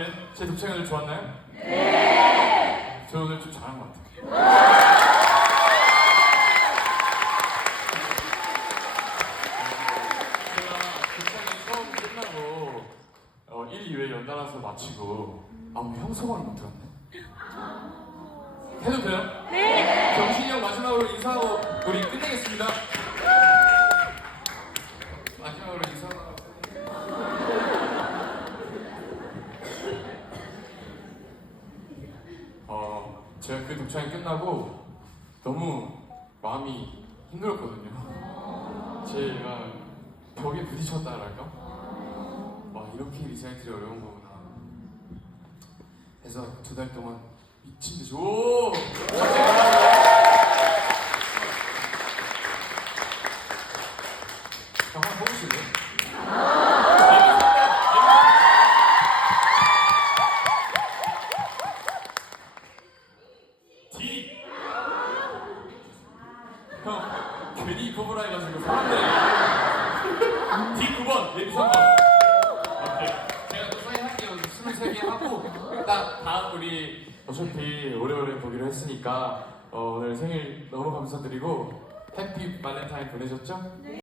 어때? 제 독창이 오늘 좋았나요? 네! 저 오늘 좀 잘한 것 같아요. 어, 1, 2회 연달아서 마치고 아무 형 소감을 못 들었네. 해도 돼요? 네! 정신이 형 마지막으로 인사하고 우리 끝내겠습니다. 마지막으로 인사하고 어, 제가 그 독창이 끝나고 너무 마음이 힘들었거든요. 제가 벽에 부딪혔다랄까? 와, 이렇게 리사이틀이 어려운 거구나. 그래서 두 달 동안 미친 듯이 오! 형 한번 해보실래요? 형, 괜히 입어보라 해가지고 사는데 D 9번, 예비 3번. 오케이. 제가 또 사인할게요. 23개 하고 딱 다음 우리 어차피 오래오래 보기로 했으니까 어, 오늘 생일 너무 감사드리고 해피 발렌타인 보내셨죠?